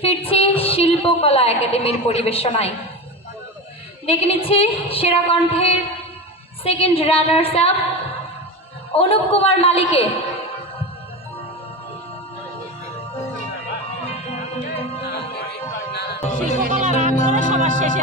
ফিরছি শিল্পকলা একাডেমির পরিবেশনায়। দেখে নিচ্ছি সেরা কণ্ঠের second runners up Anup Kumar মালিকে। হওয়ার শেষে